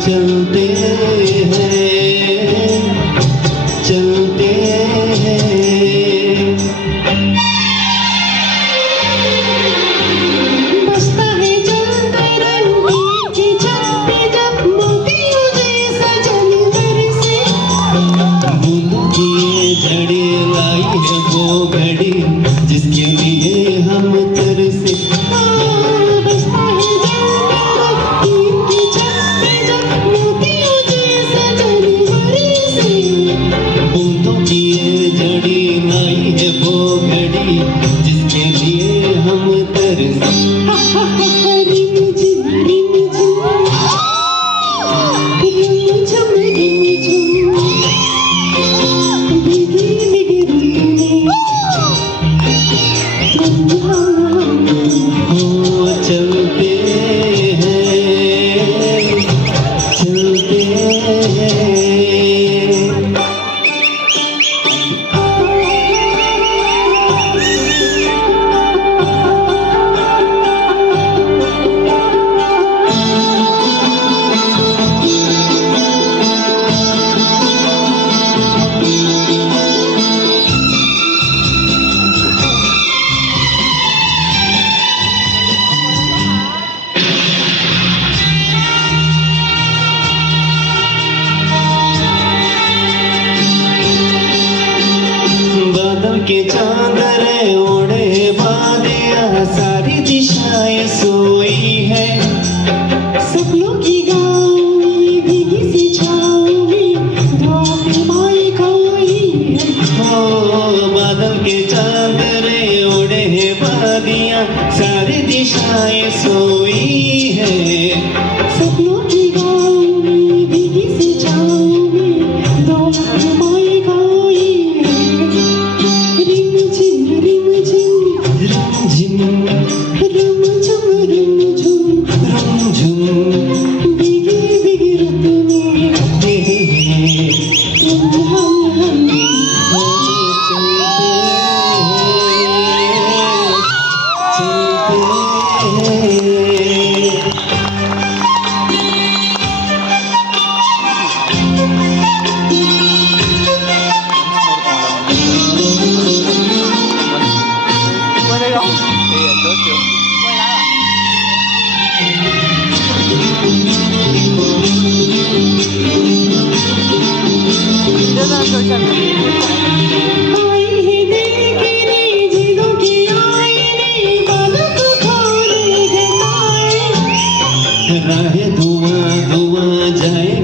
चलते हैं चलते हैं। बसता है जलते रंगी की छत पे जब मोतियों जैसा जलवर से बूंदों की ये झड़ी लाई है वो घड़ी जिसके लिए हम तरसे। बसता है जलते रंगी की छत पे जब मोतियों जैसा जलवर से बूंदों की ये झड़ी लाई है वो घड़ी जिसके लिए हम तरसे। रिमझिम रिमझिम रिमझिम रिमझिम भीगी भीगी रुई हो चलते हैं चलते हैं। बादल के चादर ओढ़े बादियाँ सारी दिशाएं सोई है। सपनों की गाँव में भीगी सी छाँव में धोखे माई कोई है। हो बादल के चादर ओढ़े बादियाँ सारी दिशाएं सोई है। सपनों की गाँव में भीगी सी छाँव में धोखे माई कोई है। रिमझिम रिमझिम रिमझिम रिमझिम रिमझिम रिमझिम भीगी भीगी रुत में हे हे हम हो चलते हैं। आई है देखने जिलों की आईने बादल को खोले घटाए। राहें धुआं धुआं जाए